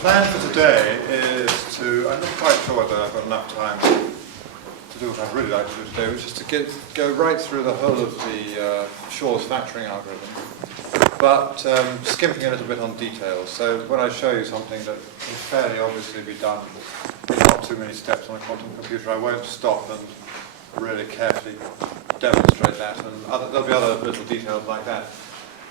plan for today is to, I'm not quite sure whether I've got enough time to do what I'd really like to do today, which is to go right through the whole of the Shor's factoring algorithm, but skimping a little bit on details. So when I show you something that can fairly obviously be done in not too many steps on a quantum computer, I won't stop and really carefully demonstrate that, and there'll be other little details like that.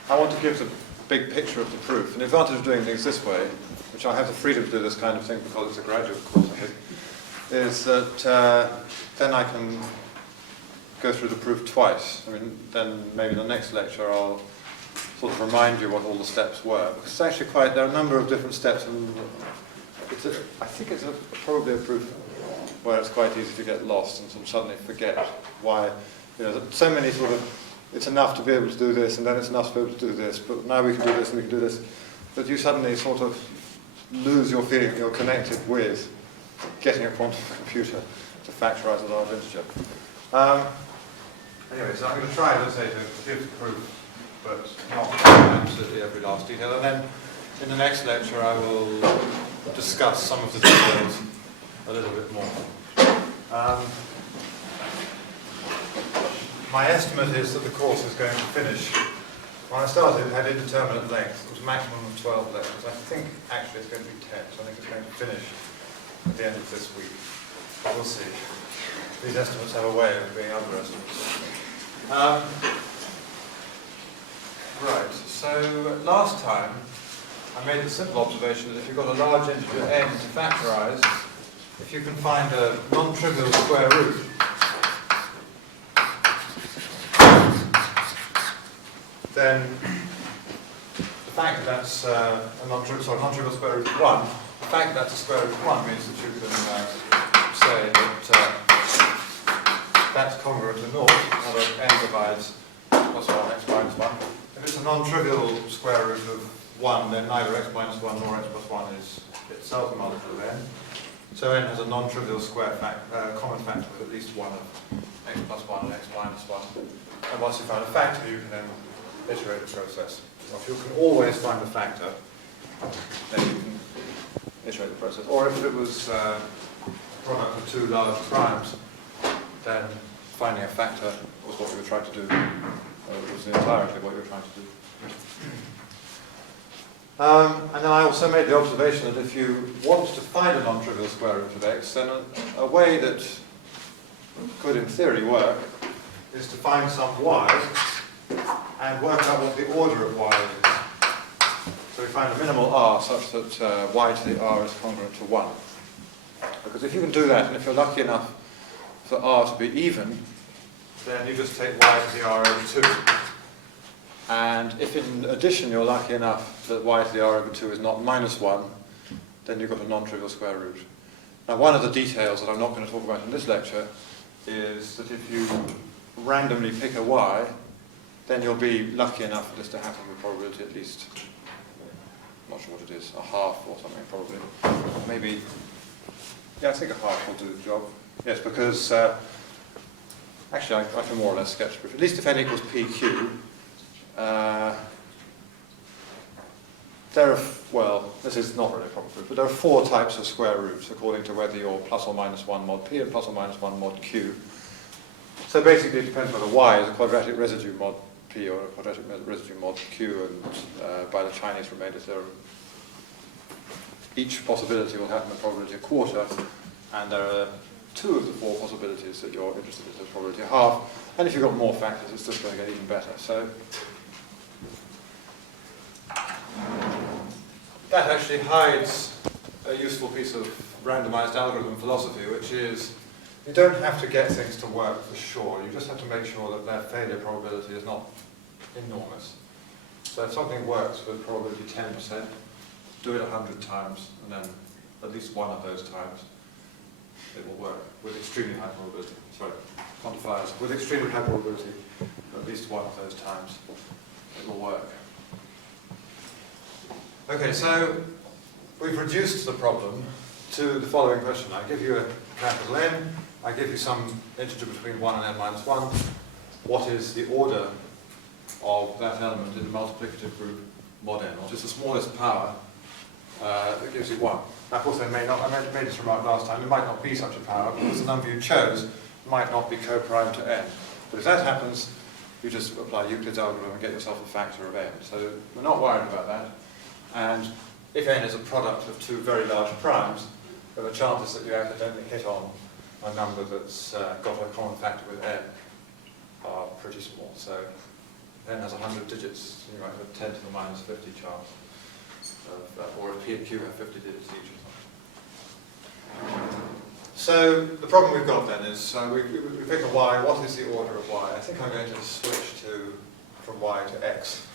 I want to give the big picture of the proof. And the advantage of doing things this way, which I have the freedom to do this kind of thing because it's a graduate course, I think, is that then I can go through the proof twice. I mean, then maybe in the next lecture I'll sort of remind you what all the steps were. Because it's actually there are a number of different steps, and I think it's probably a proof where it's quite easy to get lost and suddenly forget why, so many sort of, it's enough to be able to do this, and then it's enough to be able to do this, but now we can do this and we can do this. But you suddenly sort of lose your feeling you're connected with getting a quantum computer to factorize a large integer. Anyway, so I'm going to try, as I say, to give the proof, but not absolutely every last detail. And then in the next lecture I will discuss some of the details a little bit more. My estimate is that the course is going to finish. When I started, it had indeterminate length. It was a maximum of 12 lectures. I think actually it's going to be 10, so I think it's going to finish at the end of this week. But we'll see. These estimates have a way of being underestimates. Right, so last time I made the simple observation that if you've got a large integer n to factorize, if you can find a non-trivial square root, then the fact that that's a non-trivial square root of 1, the fact that that's a square root of 1 means that you can say that that's congruent to 0, although n divides plus 1, x minus 1. If it's a non-trivial square root of 1, then neither x minus 1 nor x plus 1 is itself a multiple of n. So n has a non-trivial common factor with at least one of x plus 1 and x minus 1. And once you've found a factor, you can then iterate the process. If you can always find a factor, then you can iterate the process. Or if it was a product of two large primes, then finding a factor was what you were trying to do. It was entirely what you were trying to do. And then I also made the observation that if you want to find a non-trivial square root of x, then a way that could in theory work is to find some y and work out what the order of y is. So we find a minimal r such that y to the r is congruent to 1. Because if you can do that, and if you're lucky enough for r to be even, then you just take y to the r over 2. And if in addition you're lucky enough that y to the r over 2 is not minus 1, then you've got a non-trivial square root. Now one of the details that I'm not going to talk about in this lecture is that if you randomly pick a y, then you'll be lucky enough for this to happen with probability at least, I'm not sure what it is, a half or something probably. Maybe, yeah, I think a half will do the job. Yes, because actually I can more or less sketch proof. At least if n equals pq, this is not really a proper proof, but there are 4 types of square roots according to whether you're plus or minus 1 mod p and plus or minus 1 mod q. So basically it depends whether y is a quadratic residue mod p or a quadratic residue mod q, and by the Chinese remainder theorem, each possibility will happen with probability a quarter, and there are 2 of the 4 possibilities that you're interested in, so probability a half, and if you've got more factors it's just going to get even better. So that actually hides a useful piece of randomized algorithm philosophy, which is you don't have to get things to work for sure. You just have to make sure that their failure probability is not enormous. So if something works with probability 10%, do it 100 times, and then at least one of those times it will work with extremely high probability. Sorry, quantifiers. With extremely high probability, at least one of those times it will work. Okay, so we've reduced the problem to the following question. I give you a capital N, I give you some integer between 1 and n minus 1. What is the order of that element in the multiplicative group mod n, or just the smallest power that gives you 1. Now, of course, I made this remark last time, there might not be such a power because the number you chose might not be co-prime to n. But if that happens, you just apply Euclid's algorithm and get yourself a factor of n. So we're not worried about that. And if n is a product of two very large primes, then the chances that you accidentally hit on a number that's got a common factor with n are pretty small. So if n has 100 digits, you might have a 10 to the minus 50 chance. Or if P and Q have 50 digits each or something. So the problem we've got then is we pick a y. What is the order of y? I think I'm going to switch from y to x.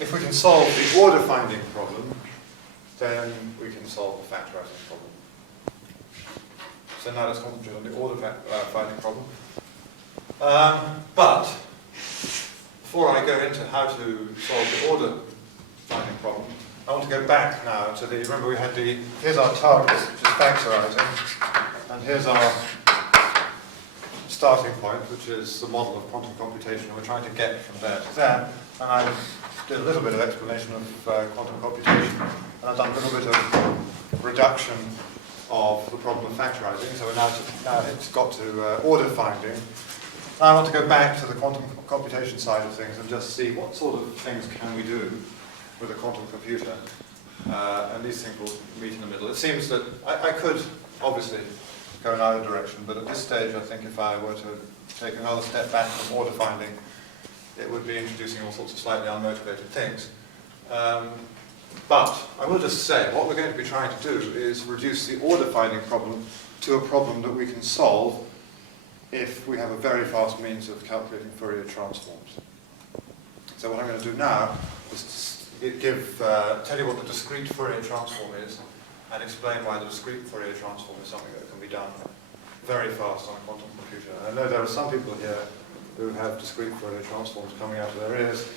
If we can solve the order finding problem, then we can solve the factorizing problem. So now let's concentrate on the order finding problem. But before I go into how to solve the order finding problem, I want to go back now to remember we had here's our target, which is factorizing, and here's our starting point, which is the model of quantum computation. We're trying to get from there to there, and I did a little bit of explanation of quantum computation, and I've done a little bit of reduction of the problem of factorizing, so now it's got to order finding. Now I want to go back to the quantum computation side of things and just see what sort of things can we do with a quantum computer, and these things will meet in the middle. It seems that I could obviously go in either direction, but at this stage I think if I were to take another step back from order finding, it would be introducing all sorts of slightly unmotivated things. But I will just say, what we're going to be trying to do is reduce the order finding problem to a problem that we can solve if we have a very fast means of calculating Fourier transforms. So what I'm going to do now is tell you what the discrete Fourier transform is and explain why the discrete Fourier transform is something that can be done very fast on a quantum computer. I know there are some people here who have discrete Fourier transforms coming out of their ears,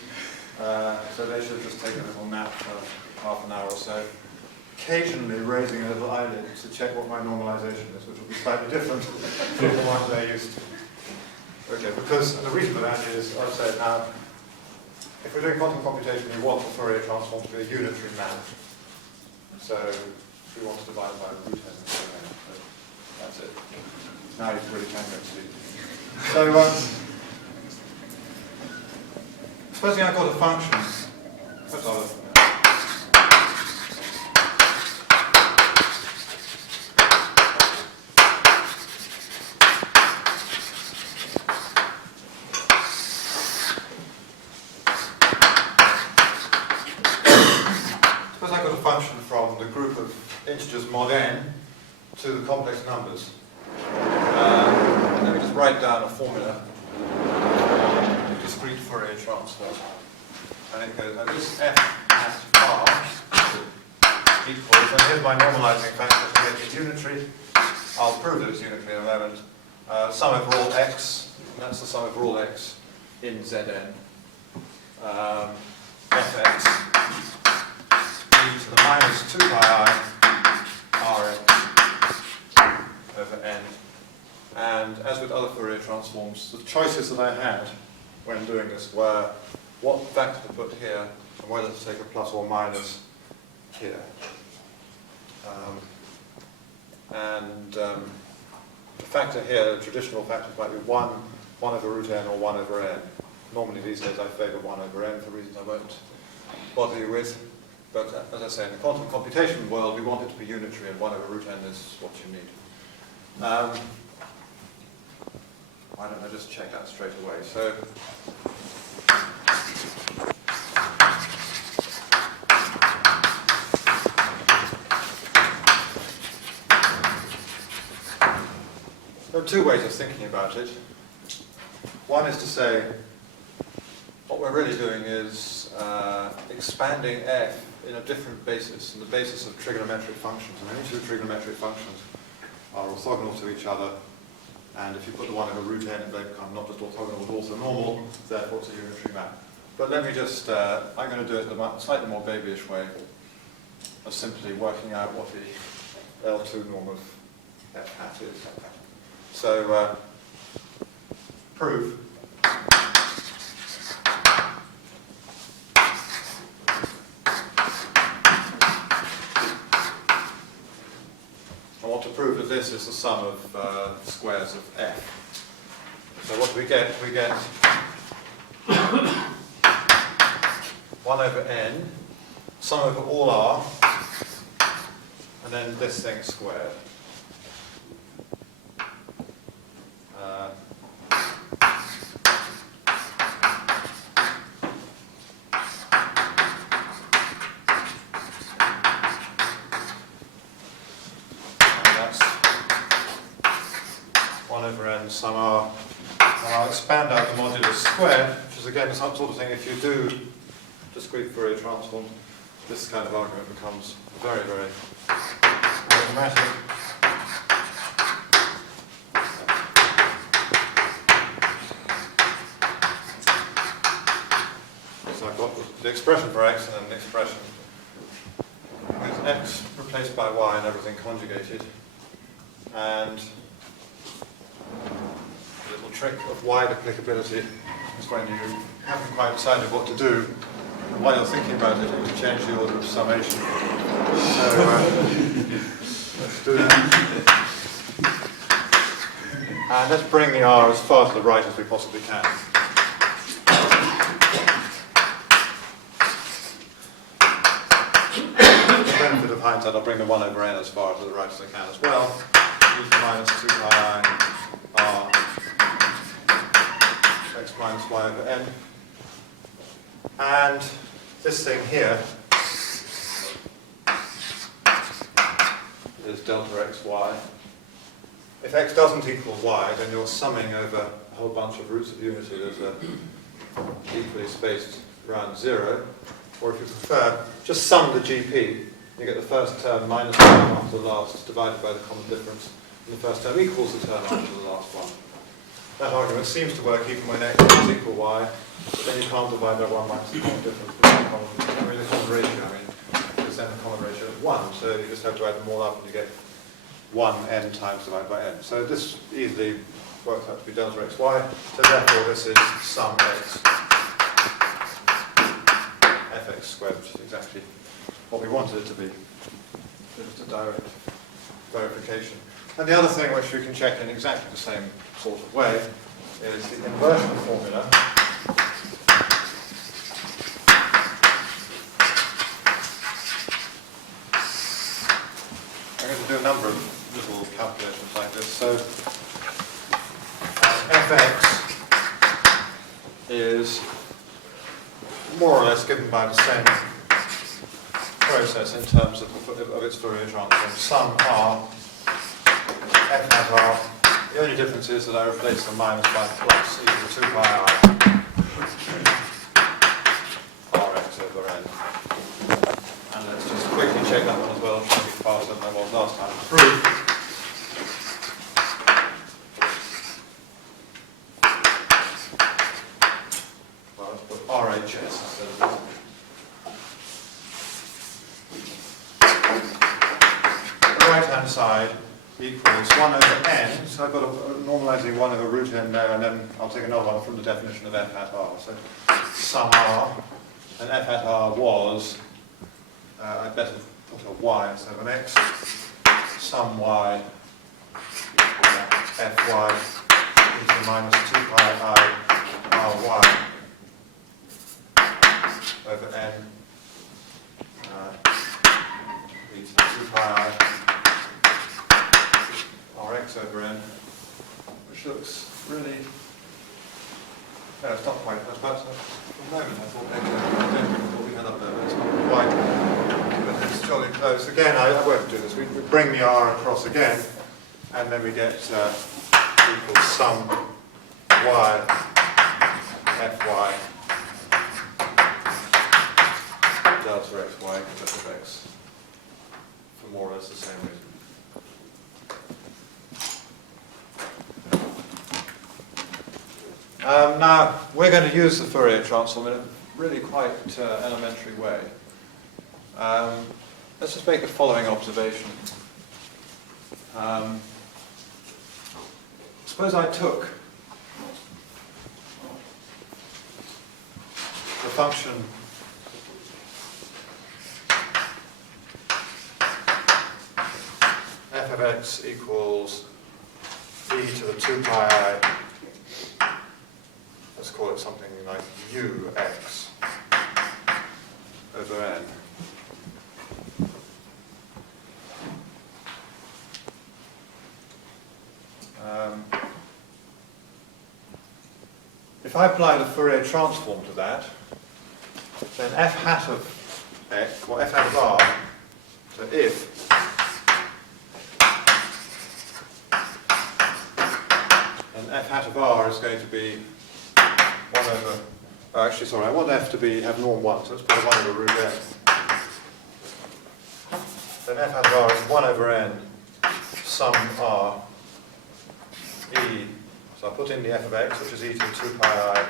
so they should just take a little nap for half an hour or so, occasionally raising a little eyelid to check what my normalization is, which will be slightly different from the one they're used to. Okay, because the reason for that is, I'll say it now, if we're doing quantum computation, we want the Fourier transform to be a unitary map. So we want to divide by root n. So that's it. Now you really can go to sleep. So supposing I've got a function. That's all. Function from the group of integers mod n to the complex numbers. Let me just write down a formula for discrete Fourier transform. And it goes, and this f at r equals, and here's my normalizing factor to make it unitary. I'll prove that it's unitary in a moment. Sum over all x, and that's the sum over all x in Zn. Fx to the minus 2 pi I Rx over n. And as with other Fourier transforms, the choices that I had when doing this were what factor to put here and whether to take a plus or minus here. The factor here, the traditional factors might be 1 over root n or 1 over n. Normally these days I favour 1 over n for reasons I won't bother you with. But as I say, in the quantum computation world, we want it to be unitary, and 1 over root n is what you need. Why don't I just check that straight away? So, there are two ways of thinking about it. One is to say, what we're really doing is expanding f in a different basis, in the basis of trigonometric functions. And any two trigonometric functions are orthogonal to each other, and if you put the 1 over root n, they become not just orthogonal but also normal, therefore it's a unitary map. But let me just, I'm going to do it in a slightly more babyish way of simply working out what the L2 norm of f hat is. So, prove prove that this is the sum of squares of f. So what do we get? We get 1 over n, sum over all r, and then this thing squared. Over n sum r, and I'll expand out the modulus squared, which is again some sort of thing. If you do discrete Fourier transform, this kind of argument becomes very, very automatic. So I've got the expression for x and then the expression with x replaced by y and everything conjugated, and trick of wide applicability is when you haven't quite decided what to do, and while you're thinking about it, you can change the order of summation. So let's do that. And let's bring the r as far to the right as we possibly can. For the benefit of hindsight, I'll bring the 1 over n as far to the right as I can as well. E to the minus 2 pi I r x minus y over n. And this thing here is delta xy. If x doesn't equal y, then you're summing over a whole bunch of roots of unity that are equally spaced around 0. Or if you prefer, just sum the GP. You get the first term minus the term after the last divided by the common difference. And the first term equals the term after the last one. That argument seems to work even when x is equal y, but then you can't divide by 1 minus the common difference. The common ratio, because then the common ratio is 1, so you just have to add them all up and you get 1n times divided by n. So this easily works out to be delta xy, so therefore this is sum x fx squared, which is exactly what we wanted it to be. Just a direct verification. And the other thing which we can check in exactly the same sort of way is the inversion formula. I'm going to do a number of little calculations like this. So fx is more or less given by the same process in terms of its Fourier transform. Sum r, f hat r. The only difference is that I replace the minus by plus e to 2 pi r rx over n. And let's just quickly check that one as well. I'll try to be faster than I was last time. Proof. Well, let's put RHS instead of this. The right-hand side equals 1 over n, so I've got a normalizing 1 over root n there, and then I'll take another one from the definition of f hat r. So sum r, and f hat r was, I'd better put a y instead of an x, sum y fy e to the minus 2 pi I ry over n e to the 2 pi I rx over n, which looks really, no, it's not quite, that's about, for the moment I thought maybe what we had up there, but it's not quite, but it's jolly close. Again, I won't do this, we bring the r across again, and then we get equals sum y fy delta xy delta x for more or less the same reason. Now, we're going to use the Fourier transform in a really quite elementary way. Let's just make the following observation. Suppose I took the function f of x equals e to the 2 pi I, let's call it something like ux over n. If I apply the Fourier transform to that, then f hat of x, or f hat of r, so if and f hat of r is going to be 1 over, actually sorry, I want f to have norm 1, so let's put a 1 over root n. Then f hat of r is 1 over n sum r e. So I put in the f of x, which is e to the 2 pi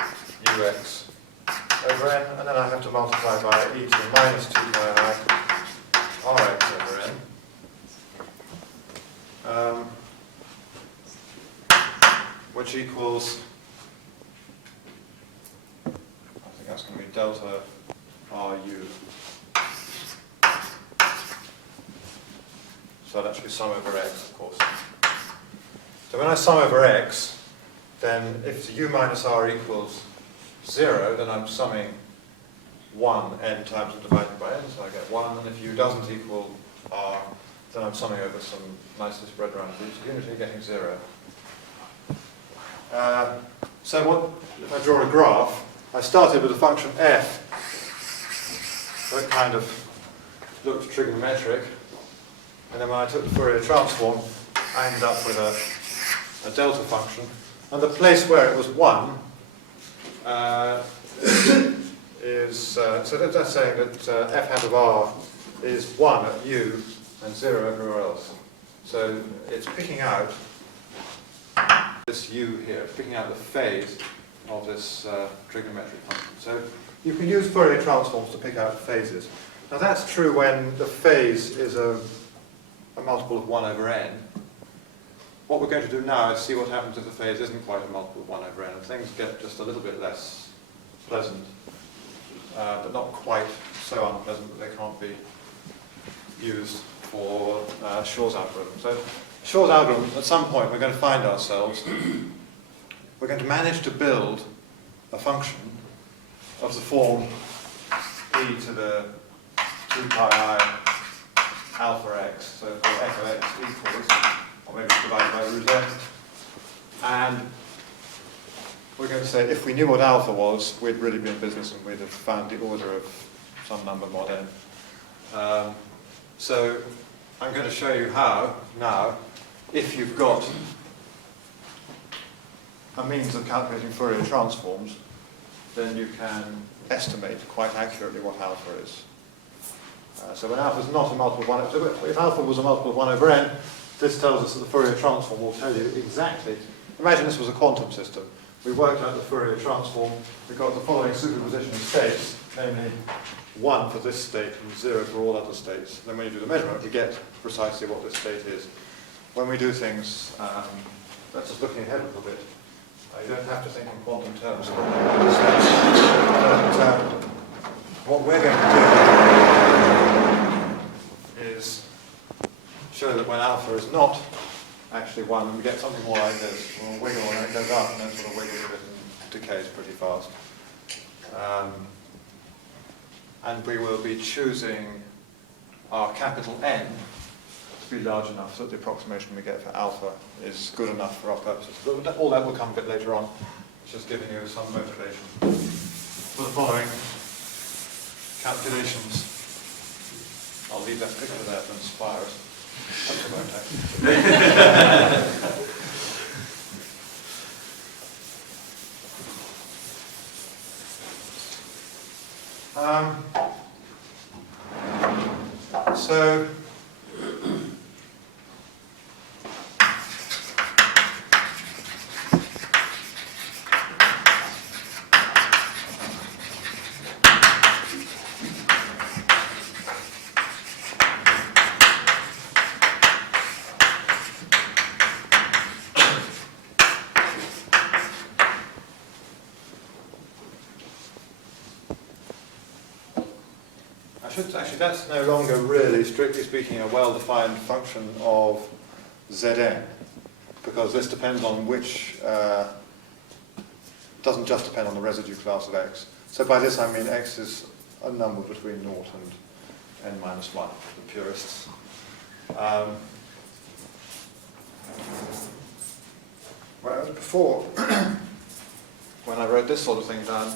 I ux over n, and then I have to multiply by e to the minus 2 pi I rx over n, which equals, I think that's going to be delta ru. So that should be sum over x, of course. So when I sum over x, then if u minus r equals 0, then I'm summing 1 n times and dividing by n, so I get 1. And if u doesn't equal r, then I'm summing over some nicely spread around v, so usually getting 0. So what if I draw a graph? I started with a function f that kind of looked trigonometric, and then when I took the Fourier transform, I ended up with a delta function, and the place where it was 1 is, so that's saying that f hat of r is 1 at u and 0 everywhere else. So it's picking out this u here, it's picking out the phase of this trigonometric function. So you can use Fourier transforms to pick out phases. Now that's true when the phase is a multiple of 1 over n. What we're going to do now is see what happens if the phase isn't quite a multiple of 1 over n, and things get just a little bit less pleasant, but not quite so unpleasant that they can't be used for Shor's algorithm. So Shor's algorithm, at some point we're going to find ourselves, we're going to manage to build a function of the form e to the 2 pi I alpha x, so f of x equals, or maybe divided by root n, and we're going to say if we knew what alpha was, we'd really be in business and we'd have found the order of some number mod n. So I'm going to show you how, now, if you've got a means of calculating Fourier transforms, then you can estimate quite accurately what alpha is. So when alpha is not a multiple of 1, so if alpha was a multiple of 1 over n, this tells us that the Fourier transform will tell you exactly. Imagine this was a quantum system. We worked out the Fourier transform. We got the following superposition of states, namely 1 for this state and 0 for all other states. Then when you do the measurement, we get precisely what this state is. When we do things, that's just looking ahead a little bit. You don't have to think in quantum terms. But what we're going to do is show that when alpha is not actually 1, we get something more like this. We'll wiggle and it goes up and then sort of wiggles a bit and decays pretty fast. And we will be choosing our capital N to be large enough so that the approximation we get for alpha is good enough for our purposes. But all that will come a bit later on. It's just giving you some motivation for the following calculations. I'll leave that picture there to inspire us. That's about so Actually, that's no longer really, strictly speaking, a well-defined function of Zn, because this depends on which, doesn't just depend on the residue class of x. So by this I mean x is a number between 0 and n minus 1, the purists. Whereas before, when I wrote this sort of thing down,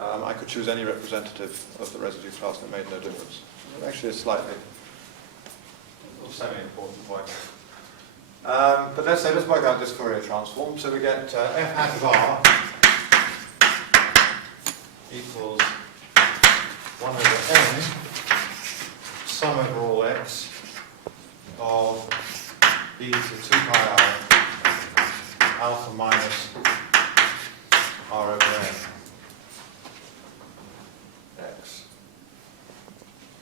I could choose any representative of the residue class and it made no difference. Actually, it's slightly semi-important point. But let's work out this Fourier transform. So we get f hat of r equals 1 over n, sum over all x of e to 2 pi I alpha minus r over n x.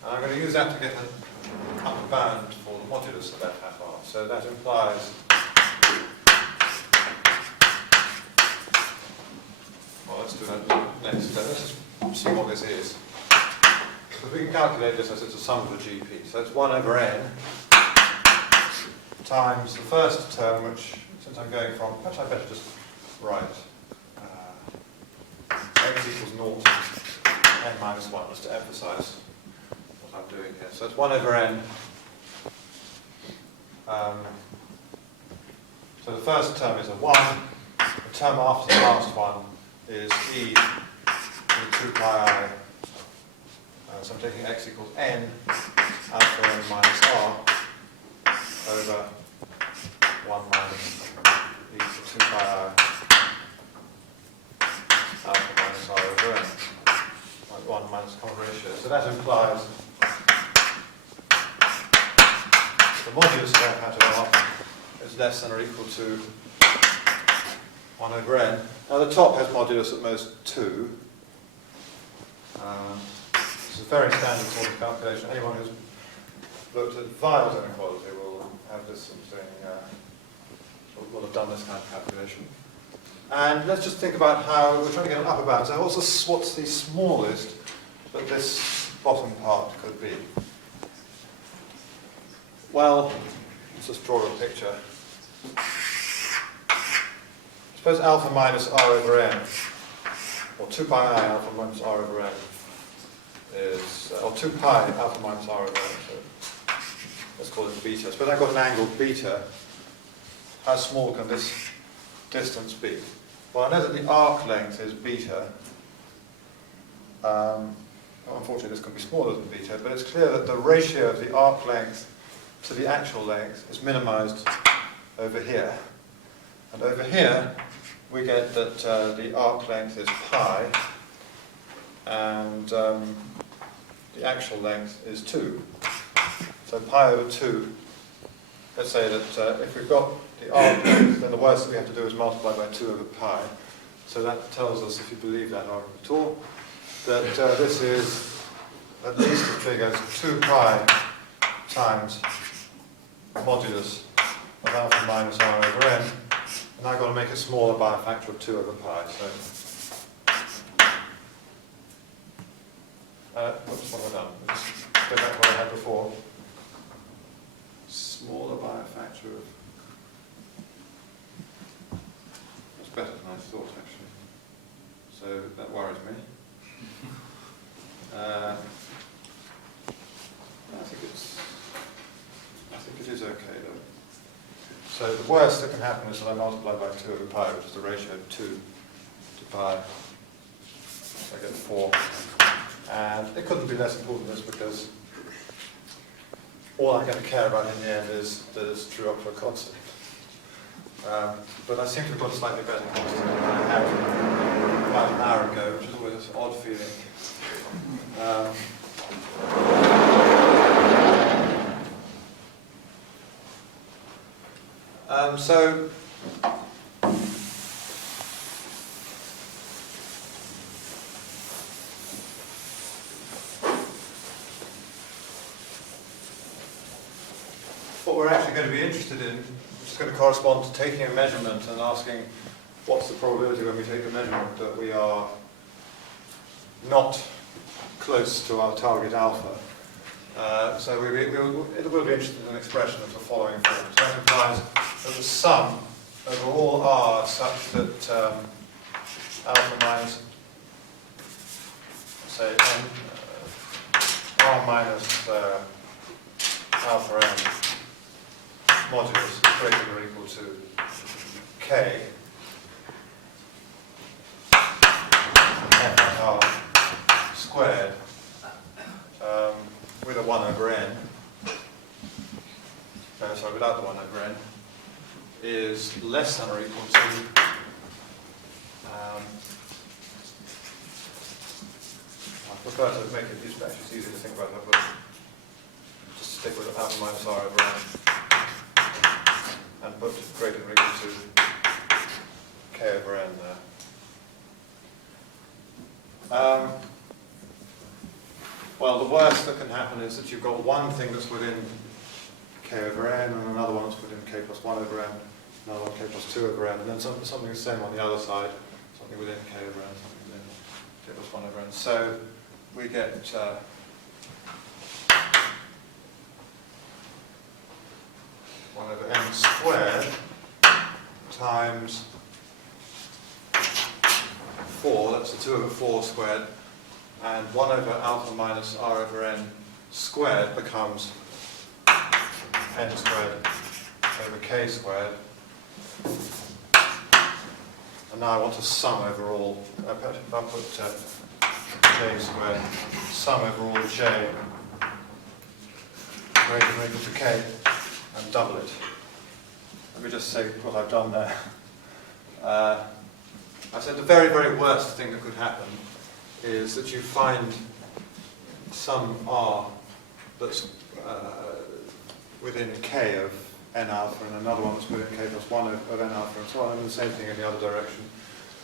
And I'm going to use that to get an upper bound for the modulus of f hat r. So that implies, well, let's do that next. So let's just see what this is. Because we can calculate this as it's a sum of the GP. So it's 1 over n times the first term, which, since I'm going from, perhaps I better just write x equals 0 to n minus 1, just to emphasize what I'm doing here. So it's 1 over n. So the first term is a 1. The term after the last one is e to 2 pi I. So I'm taking x equals n alpha n minus r over 1 minus e to 2 pi I alpha minus r over n. Like 1 minus common ratio. So that implies the modulus of f hat of r is less than or equal to 1 over n. Now the top has modulus at most 2. This is a very standard sort of calculation. Anyone who's looked at Weil's inequality will have this something, will have done this kind of calculation. And let's just think about how we're trying to get an upper bound. So what's the smallest that this bottom part could be? Well, let's just draw a picture. Suppose alpha minus r over n, or 2 pi I alpha minus r over n is, or 2 pi alpha minus r over n, so let's call it beta. Suppose I've got an angle beta. How small can this distance be? Well, I know that the arc length is beta. Unfortunately, this can be smaller than beta, but it's clear that the ratio of the arc length to the actual length is minimized over here. And over here, we get that the arc length is pi, and the actual length is 2. So pi over 2, let's say that if we've got the arc length, then the worst that we have to do is multiply by 2 over pi. So that tells us, if you believe that argument at all, that this is at least as big as 2 pi times modulus of alpha minus r over n. And I've got to make it smaller by a factor of 2 over pi. So, whoops, what have I done? Just go back to what I had before. Smaller by a factor of. That's better than I thought, actually. So that worries me. I think it is okay though. So the worst that can happen is that I multiply by 2 over pi, which is the ratio of 2 to pi. So I get 4. And it couldn't be less important than this, because all I'm going to care about in the end is that it's true up to a constant. But I seem to have got a slightly better constant than I had about an hour ago, which is always an odd feeling. So what we're actually going to be interested in is going to correspond to taking a measurement and asking what's the probability when we take a measurement that we are not close to our target alpha. So it will be interested in an expression of the following form. So that implies that the sum over all R such that alpha minus, say, n, R minus alpha n modulus is greater than or equal to k f at R squared with a 1 over n, sorry, without the 1 over n, is less than or equal to I prefer to make it useful, actually it's easy to think about that, but just stick with alpha minus R over n and put greater than or equal to k over n there. Well, the worst that can happen is that you've got one thing that's within k over n, and another one that's within k plus 1 over n, another one k plus 2 over n, and then something the same on the other side, something within k over n, something within k plus 1 over n. So we get 1 over n squared times 4, that's the 2 over 4 squared, and 1 over alpha minus r over n squared becomes n squared over k squared. And now I want to sum over all, I'll put j squared, sum over all j greater than or equal to k, and double it. Let me just say what I've done there. I said the very, very worst thing that could happen is that you find some r that's within k of n alpha and another one that's within k plus 1 of n alpha and so on, and the same thing in the other direction.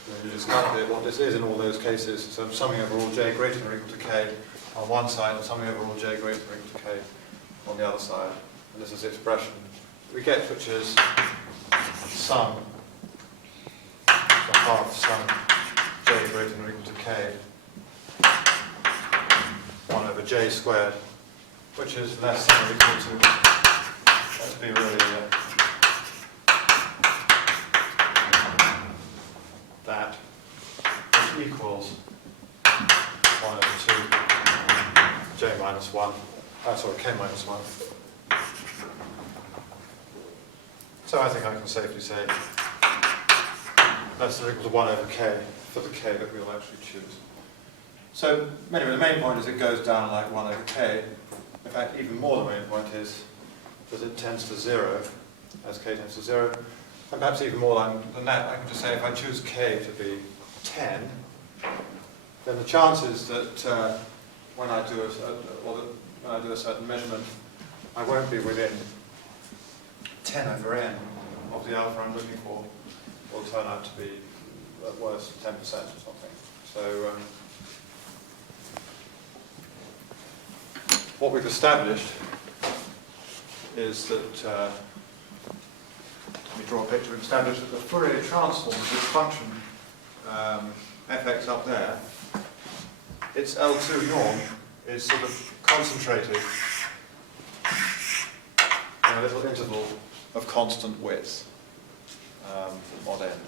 And then you just calculate what this is in all those cases. So I'm summing over all j greater than or equal to k on one side and summing over all j greater than or equal to k on the other side. And this is the expression we get, which is sum, so half sum j greater than or equal to k 1 over j squared, which is less than or equal to, let's be really that, which equals 1 over 2 j minus 1, sorry, k minus 1. So I think I can safely say less than or equal to 1 over k for the k that we'll actually choose. So anyway, the main point is it goes down like 1 over k. In fact, even more the main point is that it tends to 0, as k tends to 0. And perhaps even more than that, I can just say if I choose k to be 10, then the chances that when I do a certain measurement, I won't be within 10 over n of the alpha I'm looking for will turn out to be at worst 10% or something. So what we've established is that, let me draw a picture, we've established that the Fourier transform of this function, fx up there, its L2 norm is sort of concentrated in a little interval of constant width, mod n.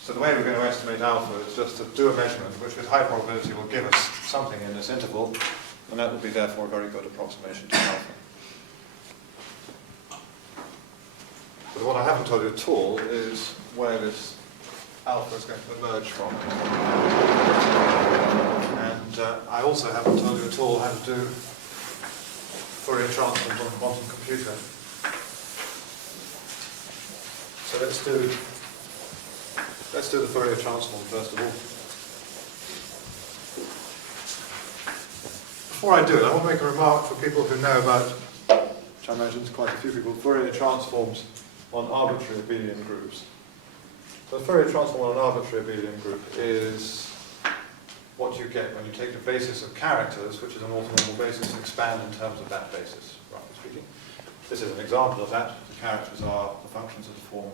So the way we're going to estimate alpha is just to do a measurement which with high probability will give us something in this interval, and that will be therefore a very good approximation to alpha. But what I haven't told you at all is where this alpha is going to emerge from. And I also haven't told you at all how to do Fourier transforms on a quantum computer. So let's do the Fourier transform first of all. Before I do it, I want to make a remark for people who know about, which I imagine is quite a few people, Fourier transforms on arbitrary abelian groups. So the Fourier transform on an arbitrary abelian group is what you get when you take the basis of characters, which is an orthonormal basis, and expand in terms of that basis, roughly speaking. This is an example of that. The characters are the functions of the form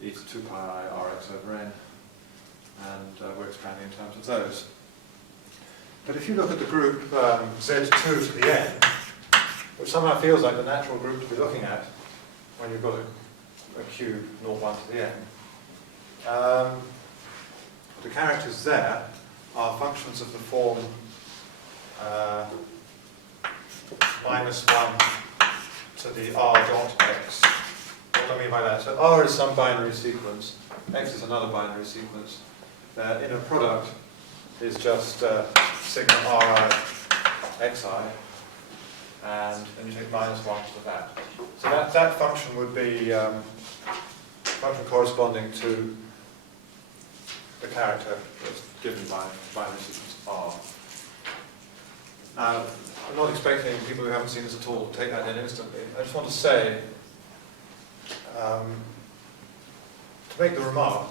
e to 2 pi I rx over n. and we're expanding in terms of those. But if you look at the group Z2 to the n, which somehow feels like the natural group to be looking at when you've got a cube 0, 1 to the n, the characters there are functions of the form minus 1 to the r dot x. What do I mean by that? So r is some binary sequence, x is another binary sequence. Their inner product is just sigma ri xi, and then you take minus 1 to that. So that function would be function corresponding to the character that's given by binary sequence r. Now, I'm not expecting people who haven't seen this at all to take that in instantly. I just want to say, to make the remark,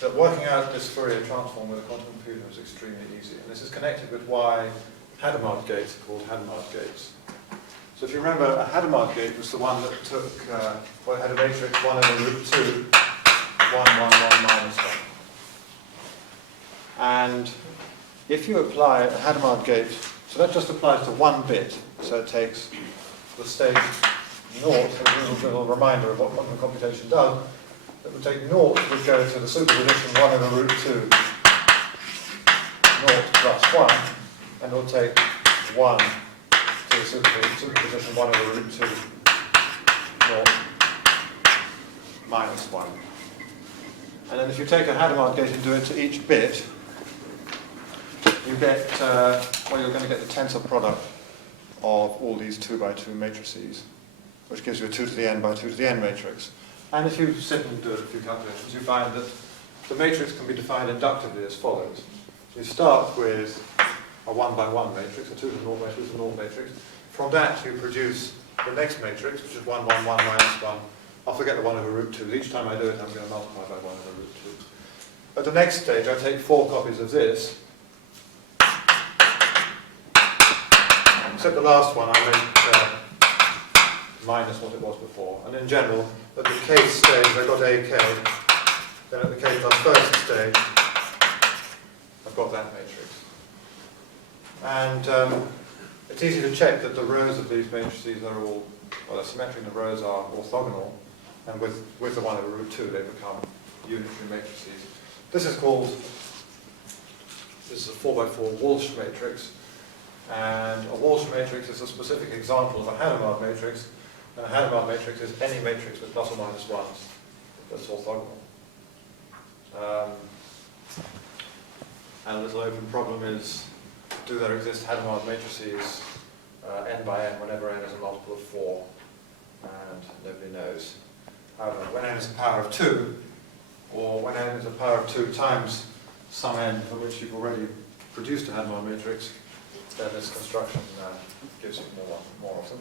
that working out this Fourier transform with a quantum computer is extremely easy. And this is connected with why Hadamard gates are called Hadamard gates. So if you remember, a Hadamard gate was the one that took, well, it had a matrix 1 over root 2, 1, 1, 1, minus 1. And if you apply a Hadamard gate, so that just applies to one bit, so it takes the state 0, a little reminder of what quantum computation does. It would take 0 would go to the superposition 1 over root 2, 0 plus 1, and it will take 1 to the superposition 1 over root 2, 0 minus 1. And then if you take a Hadamard gate and do it to each bit, you get, well, you're going to get the tensor product of all these 2 by 2 matrices, which gives you a 2 to the n by 2 to the n matrix. And if you sit and do a few calculations, you find that the matrix can be defined inductively as follows. You start with a 1 by 1 matrix, a 2 to the 0 by 2 to the 0 matrix. From that, you produce the next matrix, which is 1, 1, 1, minus 1. I'll forget the 1 over root 2. Each time I do it, I'm going to multiply by 1 over root 2. At the next stage, I take 4 copies of this. Except the last one, I make minus what it was before. And in general, at the k stage, I've got ak. Then at the k plus first stage, I've got that matrix. And it's easy to check that the rows of these matrices are all, well, they're symmetric, the rows are orthogonal. And with the 1 over root 2, they become unitary matrices. This is a 4 by 4 Walsh matrix. And a Walsh matrix is a specific example of a Hadamard matrix. And a Hadamard matrix is any matrix with plus or minus 1s that's orthogonal. And a little open problem is, do there exist Hadamard matrices n by n whenever n is a multiple of 4? And nobody knows. However, when n is a power of 2, or when n is a power of 2 times some n for which you've already produced a Hadamard matrix, then this construction gives you more of them.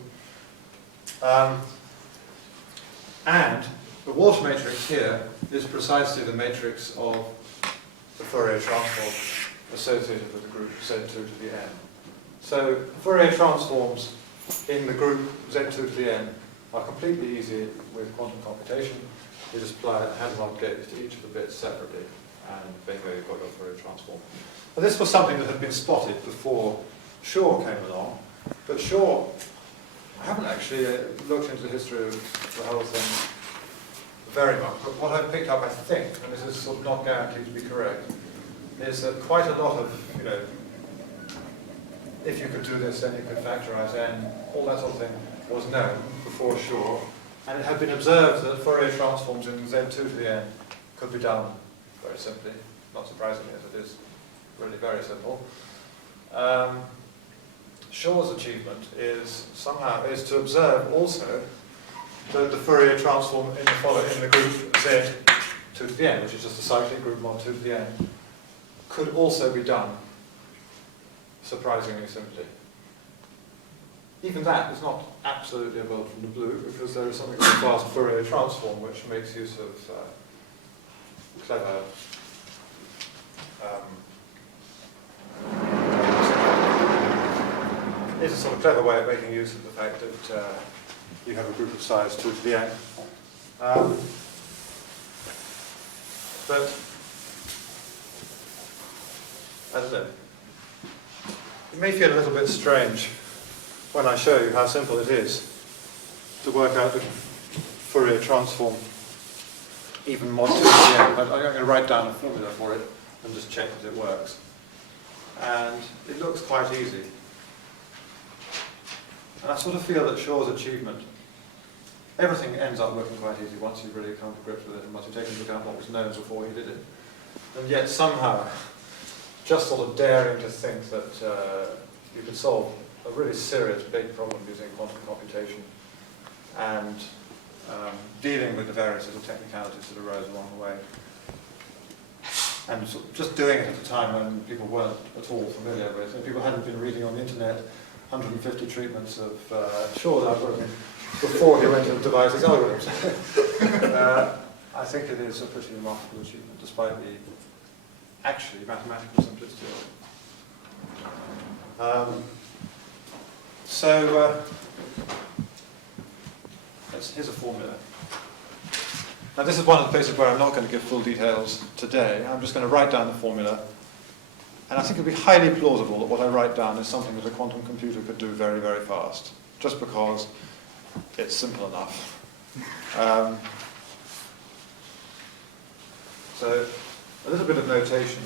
And the Walsh matrix here is precisely the matrix of the Fourier transform associated with the group Z2 to the n. So Fourier transforms in the group Z2 to the n are completely easy with quantum computation. You just apply a Hadamard gate to each of the bits separately, and bingo, you've got your Fourier transform. And this was something that had been spotted before Shor came along, but Shor, I haven't actually looked into the history of the whole thing very much, but what I've picked up, I think, and this is sort of not guaranteed to be correct, is that quite a lot of, if you could do this, then you could factorize n, all that sort of thing was known before Shor, and it had been observed that Fourier transforms in Z2 to the n could be done very simply, not surprisingly as it is really very simple. Shor's achievement is to observe also that the Fourier transform in the group Z2 to the n, which is just a cyclic group mod 2 to the n, could also be done surprisingly simply. Even that is not absolutely a bolt from the blue, because there is something called fast Fourier transform, which makes use of clever it's a sort of clever way of making use of the fact that you have a group of size 2 to the n. But I don't know. It may feel a little bit strange when I show you how simple it is to work out the Fourier transform even mod 2 to the n. I'm going to write down a formula for it and just check that it works. And it looks quite easy. And I sort of feel that Shor's achievement, everything ends up working quite easy once you've really come to grips with it and once you take into account what was known before he did it. And yet somehow, just sort of daring to think that you could solve a really serious big problem using quantum computation and dealing with the various little technicalities that arose along the way. And sort of just doing it at a time when people weren't at all familiar with, and people hadn't been reading on the internet 150 treatments of Shor's algorithm before he went and devised his algorithms. I think it is a pretty remarkable achievement, despite the actually mathematical simplicity of it. Here's a formula. Now this is one of the places where I'm not going to give full details today. I'm just going to write down the formula. And I think it would be highly plausible that what I write down is something that a quantum computer could do very, very fast, just because it's simple enough. So a little bit of notation.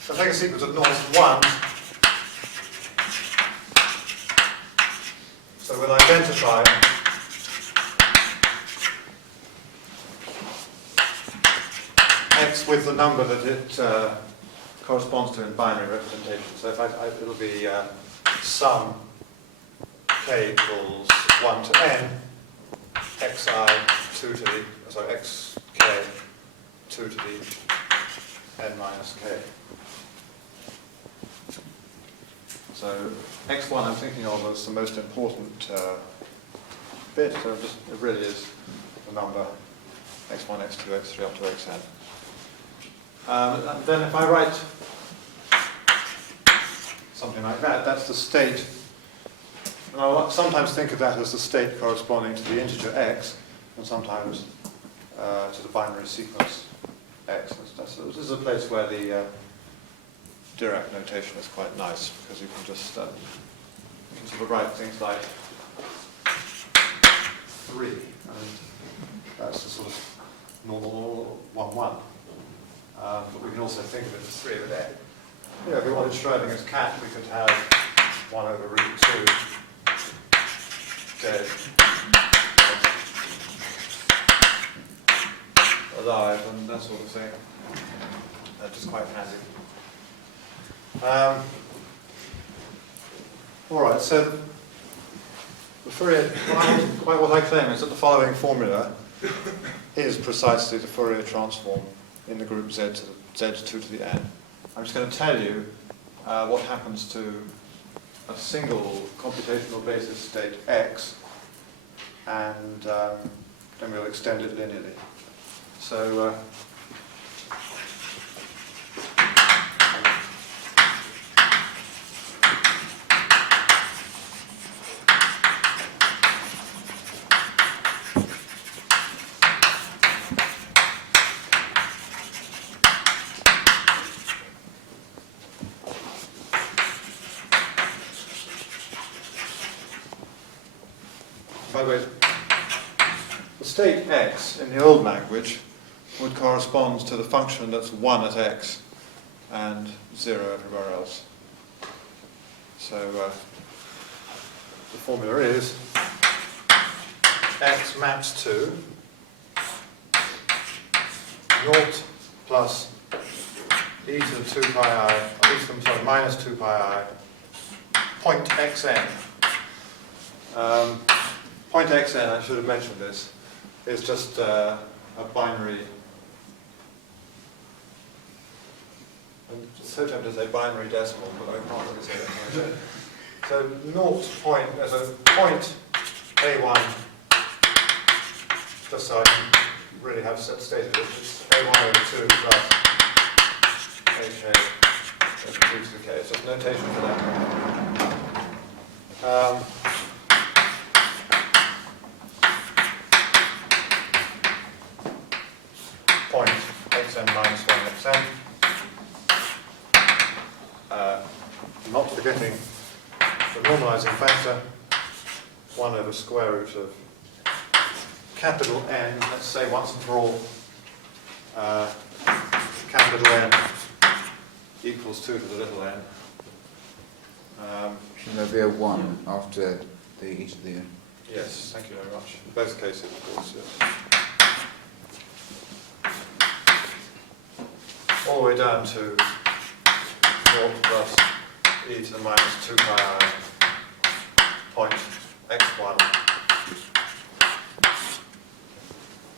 So take a sequence of noughts and ones. So we'll identify x with the number that it corresponds to in binary representation. So if it'll be sum k equals 1 to n, xk 2 to the n minus k. So x1 I'm thinking of as the most important bit, so it really is the number x1, x2, x3 up to xn. And then if I write something like that, that's the state. And I'll sometimes think of that as the state corresponding to the integer x, and sometimes to the binary sequence x. So this is a place where the Dirac notation is quite nice, because you can just you can sort of write things like 3, and that's the sort of normal 1, 1. But we can also think of it as 3 over there. You know, if we wanted Schrodinger's cat, we could have 1 over root 2 dead, alive, and that sort of thing. That's just quite handy. All right, so the Fourier, quite what I claim is that the following formula is precisely the Fourier transform in the group z2 to the n. I'm just going to tell you what happens to a single computational basis state x, and then we'll extend it linearly. So by the way, the state x in the old language would correspond to the function that's 1 at x and 0 everywhere else. So the formula is x maps to 0 plus e to the 2 pi I, or e to the, sorry, minus 2 pi I, point xn. Point xn, I should have mentioned this, is just a binary. I'm so tempted to say binary decimal, but I can't really say that. So 0 point, there's a point A1 to just so I can really have stated it, it's A1 over 2 plus HA over 2 to the k. It's just notation for that. Point xn minus 1 xn. Not forgetting the normalizing factor, 1 over square root of capital N, let's say once and for all, capital N equals 2 to the little n. Should there be a 1 after the e to the n? Yes, thank you very much. In both cases, of course, yes. All the way down to 0 plus e to the minus 2 pi I point x1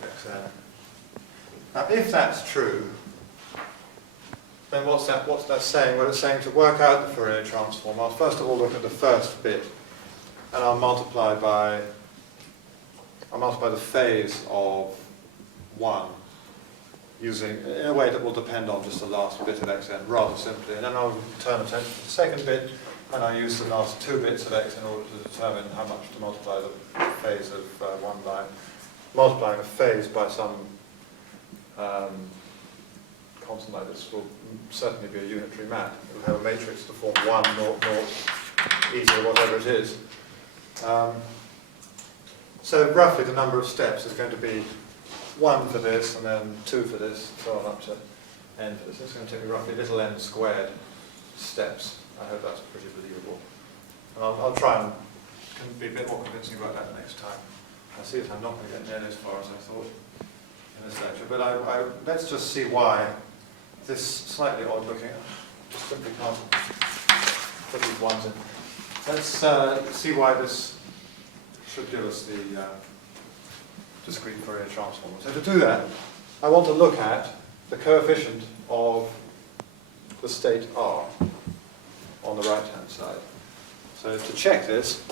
xn. Now, if that's true, then what's that saying? Well, it's saying to work out the Fourier transform, I'll first of all look at the first bit, and I'll multiply the phase of 1 using, in a way that will depend on just the last bit of xn rather simply, and then I'll turn attention to the second bit, and I'll use the last 2 bits of x in order to determine how much to multiply the phase of 1 by. Multiplying a phase by some constant like this will certainly be a unitary map. It will have a matrix to form 1, 0, 0, e to whatever it is. So roughly the number of steps is going to be 1 for this, and then 2 for this, so on up to n for this. It's going to take me roughly little n squared steps. I hope that's pretty believable. And I'll try and be a bit more convincing about that next time. I see that I'm not going to get nearly as far as I thought in this lecture, but let's just see why this slightly odd looking, just simply can't put these ones in. Let's see why this should give us the discrete Fourier transform. So to do that, I want to look at the coefficient of the state R on the right-hand side. So to check this,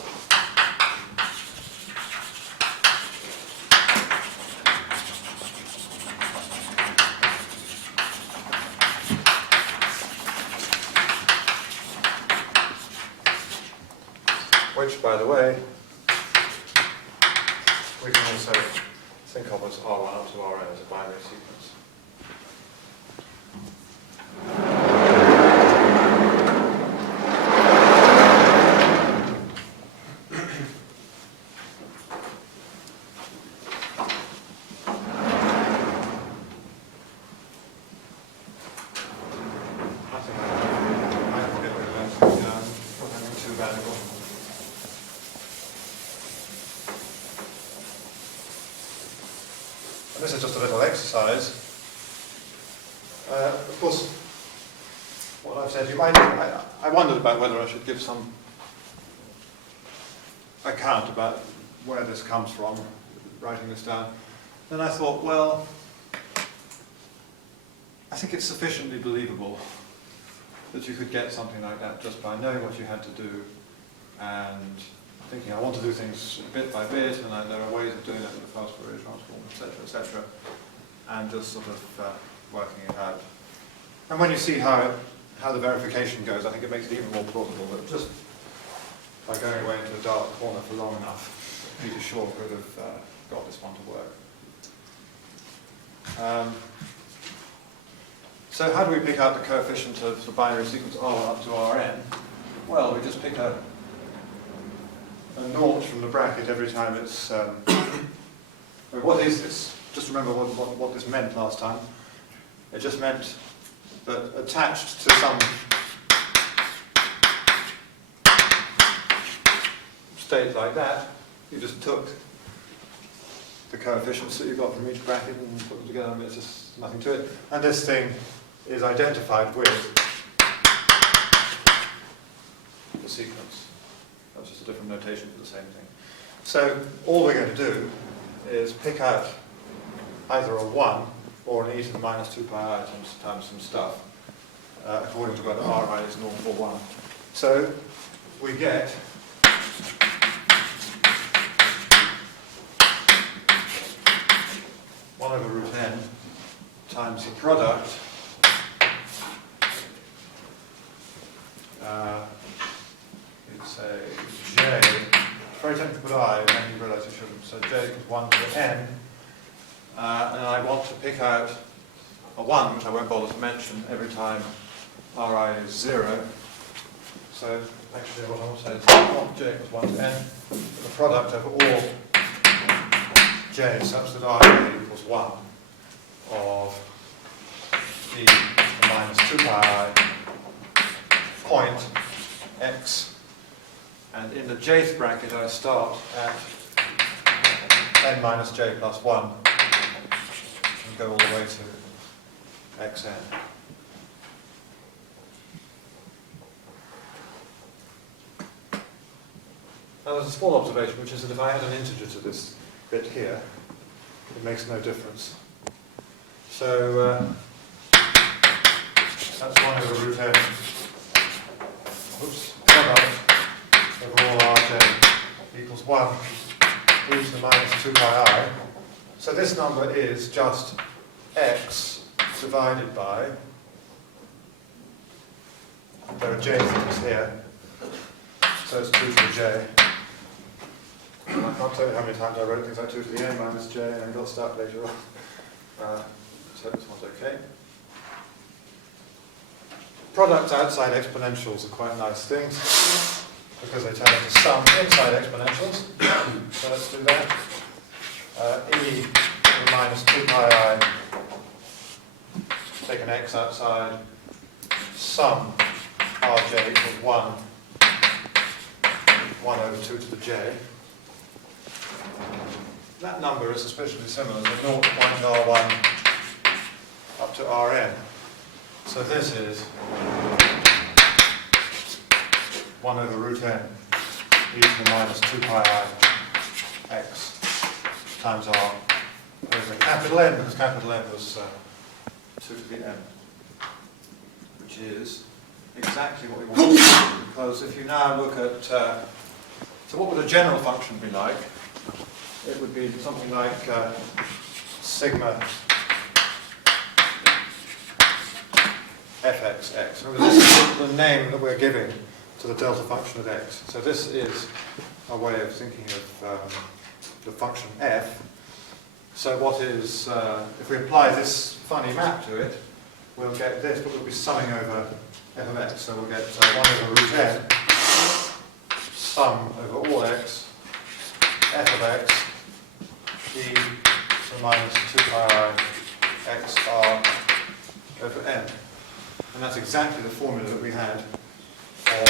which, by the way, we can also think of as R1 up to Rn as a binary sequence. This is just a little exercise. Of course, what I've said, I wondered about whether I should give some account about where this comes from, writing this down. Then I thought, well, I think it's sufficiently believable that you could get something like that just by knowing what you had to do and thinking I want to do things bit by bit, and there are ways of doing that with a fast Fourier transform, etc., and just sort of working it out. And when you see how the verification goes, I think it makes it even more plausible that just by going away into a dark corner for long enough, Peter Shor could have got this one to work. So how do we pick out the coefficient of the binary sequence R1 up to Rn? Well, we just pick a naught from the bracket every time it's... what is this? Just remember what this meant last time. It just meant that attached to some state like that, you just took the coefficients that you got from each bracket and put them together, and it's just nothing to it. And this thing is identified with the sequence. That's just a different notation for the same thing. So all we're going to do is pick out either a 1 or an e to the minus 2 pi I times some stuff, according to whether Ri is 0 or 1. So we get 1 over root n times the product it's a j, it's very tempting to put I, and then you realise you shouldn't. So j equals 1 to the n, and I want to pick out a 1, which I won't bother to mention, every time Ri is 0. So actually what I want to say is I want j equals 1 to n, the product over all j such that Ri equals 1 of e to the minus 2 pi I point x, and in the jth bracket I start at n minus j plus 1 and go all the way to xn. Now there's a small observation, which is that if I add an integer to this bit here, it makes no difference. So that's 1 over root n. Oops, product over all rj equals 1 e to the minus 2 pi I. So this number is just x divided by, there are j things here, so it's 2 to the j. And I can't tell you how many times I wrote things like 2 to the n minus j, and got stuck later on. So this one's okay. Products outside exponentials are quite nice things, because they turn into sum inside exponentials. So let's do that. E to the minus 2 pi I, take an x outside, sum rj equals 1 over 2 to the j. That number is especially similar to 0 to R1 up to Rn. So this is 1 over root n e to the minus 2 pi I x times R over capital N, because capital N was 2 to the n, which is exactly what we want to do. Because if you now look at, so what would a general function be like? It would be something like sigma fxx. So this is the name that we're giving to the delta function of x. So this is a way of thinking of the function f. So what is, if we apply this funny map to it, we'll get this, but we'll be summing over f of x. So we'll get 1 over root n, sum over all x, f of x, e to the minus 2 pi I x r over n. And that's exactly the formula that we had for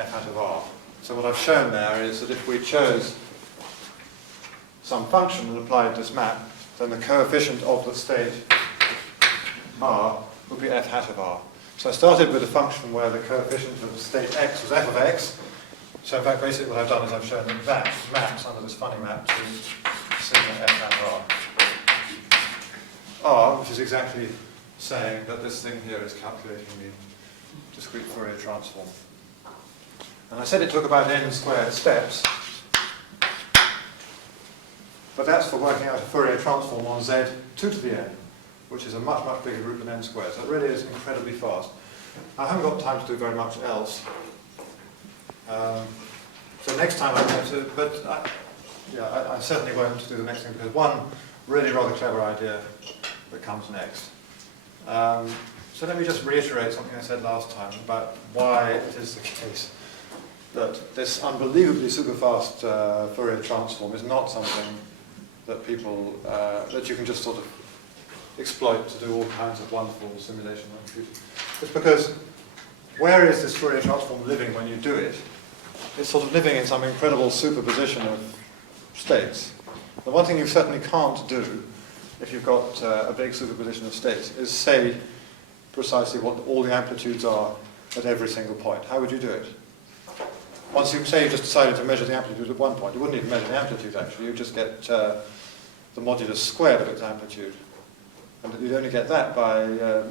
f hat of r. So what I've shown there is that if we chose some function and applied this map, then the coefficient of the state r would be f hat of r. So I started with a function where the coefficient of the state x was f of x. So in fact, basically what I've done is I've shown that that maps under this funny map to sigma f hat r. R, which is exactly saying that this thing here is calculating the discrete Fourier transform. And I said it took about n squared steps, but that's for working out a Fourier transform on z 2 to the n, which is a much, much bigger group than n squared. So it really is incredibly fast. I haven't got time to do very much else. So next time I'm going to, but I certainly won't do the next thing, because one really rather clever idea that comes next. So let me just reiterate something I said last time about why it is the case that this unbelievably super fast Fourier transform is not something that people, that you can just sort of exploit to do all kinds of wonderful simulation on computers. It's because where is this Fourier transform living when you do it? It's sort of living in some incredible superposition of states. The one thing you certainly can't do if you've got a big superposition of states is say precisely what all the amplitudes are at every single point. How would you do it? Once you say you just decided to measure the amplitude at one point, you wouldn't even measure the amplitude actually, you'd just get the modulus squared of its amplitude. And you'd only get that by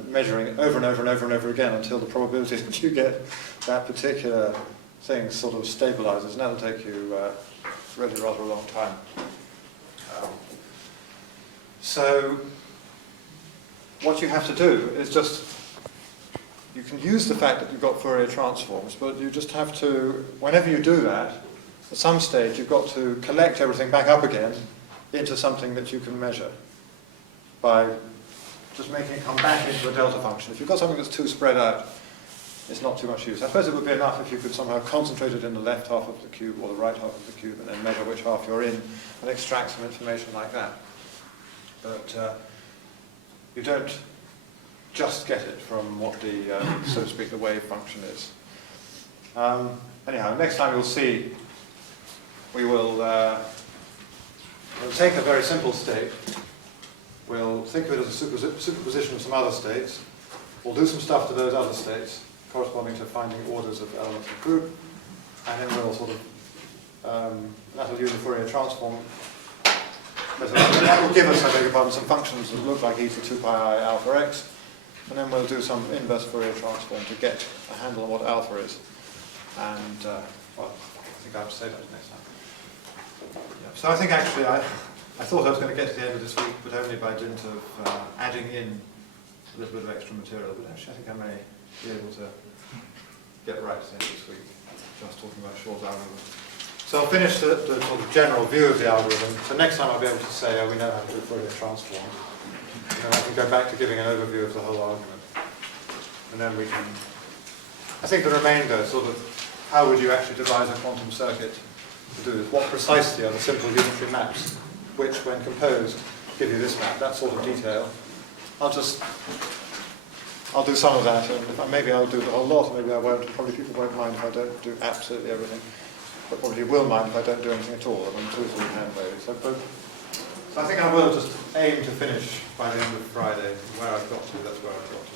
measuring it over and over and over and over again until the probability that you get that particular thing sort of stabilizes, and that'll take you really rather a long time. So what you have to do is just, you can use the fact that you've got Fourier transforms, but you just have to, whenever you do that, at some stage you've got to collect everything back up again into something that you can measure by just making it come back into a delta function. If you've got something that's too spread out, it's not too much use. I suppose it would be enough if you could somehow concentrate it in the left half of the cube or the right half of the cube and then measure which half you're in and extract some information like that. But you don't just get it from what the, so to speak, the wave function is. Anyhow, next time you'll see, we will we'll take a very simple state, we'll think of it as a superposition of some other states, we'll do some stuff to those other states, corresponding to finding orders of elements of the group, and then we'll sort of, that'll use a Fourier transform. That will give us, I beg your pardon, some functions that look like e to 2 pi I alpha x, and then we'll do some inverse Fourier transform to get a handle on what alpha is. And, well, I think I have to say that next time. Yeah. So I think actually, I thought I was going to get to the end of this week, but only by dint of adding in a little bit of extra material. But actually, I think I may be able to get right to the end of this week, just talking about Shor's algorithm. So I'll finish the sort of general view of the algorithm. So next time I'll be able to say, oh, we know how to do Fourier transform. And then I can go back to giving an overview of the whole argument. And then we can, I think the remainder, sort of, how would you actually devise a quantum circuit to do this? What precisely are the simple unitary maps, which, when composed, give you this map, that sort of detail. I'll do some of that, and maybe I'll do the whole lot, maybe I won't. Probably people won't mind if I don't do absolutely everything. But probably will mind if I don't do anything at all. I'm totally hand-wavy. So I think I will just aim to finish by the end of Friday. Where I've got to, that's where I've got to.